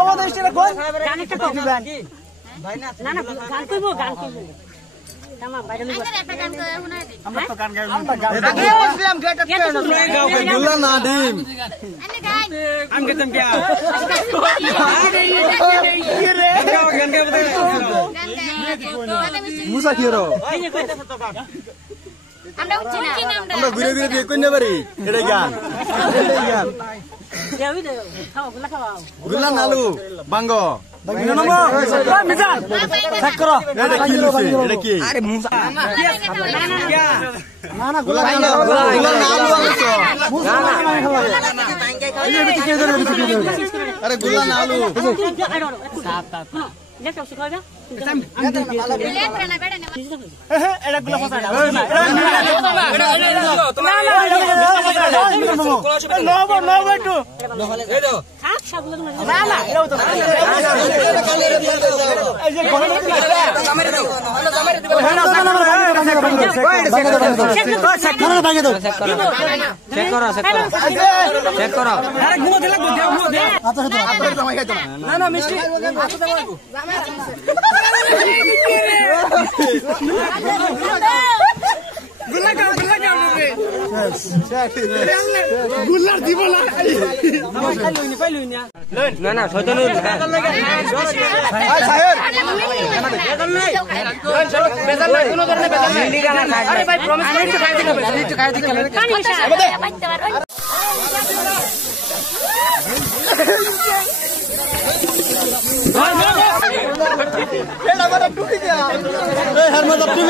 আমাদের স্টেলে কোন গান একটা দিবেন ভাই না না গান কইবো tamam বাইরে লইবো একটা গান কই শুনাই দে আমরা তো গান গাইবো আসলাম গেট আটকে গুলা না দিম আনে গাই আম গেতম কি গান গাইবো মুসা হিরো আমরা উঠছি না আমরা ঘুরে ঘুরে দিয়ে কই না পারি এটাই গান দেওই দেও খাও গুলা খাও গুলা নালু বাঙ্গো বাঙ্গো নামো মিজান চেক করো এটা কি লুছে এটা কি আরে মুসা না না গুলা নালু আনছো মুসা না না এটা কি করে আরে গুলা নালু সাত সাত দেখো শিখাইবা এটা গুলা ফসা না গুলার দিব না না না শয়তান বেজাল নাই কোনো ধরনের বেজাল নাই আরে ভাই প্রমিস করে খাই দিতে হবে একটু খাই দিতে হবে এটা বড় টুকি দিয়া এই হার মত টুকি